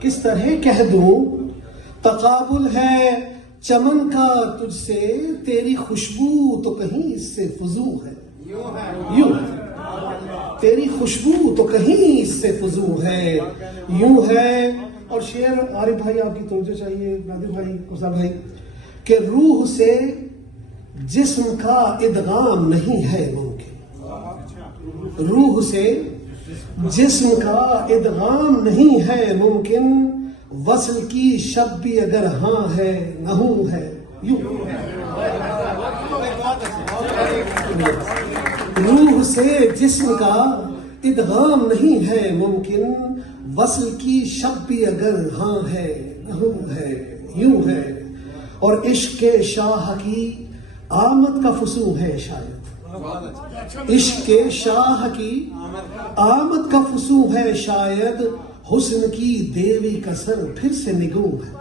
کس طرح کہہ دوں تقابل ہے چمن کا تجھ سے، تیری خوشبو تو کہیں اس سے فضو ہے. یوں تیری خوشبو تو کہیں اس سے فضو ہے، یوں ہے. اور شعر عارف بھائی آپ کی توجہ چاہیے، نادر بھائی، قصہ بھائی، کہ روح سے جسم کا ادغام نہیں ہے ممکن. روح سے جسم کا ادغام نہیں ہے ممکن، وصل کی شب بھی اگر ہاں ہے نہ ہوں ہے. روح سے جسم کا ادغام نہیں ہے ممکن، وصل کی شب بھی اگر ہاں ہے نہ ہوں ہے. یوں ہے. اور عشق کے شاہ کی آمد کا فسوں ہے شاید، عشق کے شاہ کی آمد کا فسوں ہے شاید، حسن کی دیوی کا سر پھر سے نگوں ہے.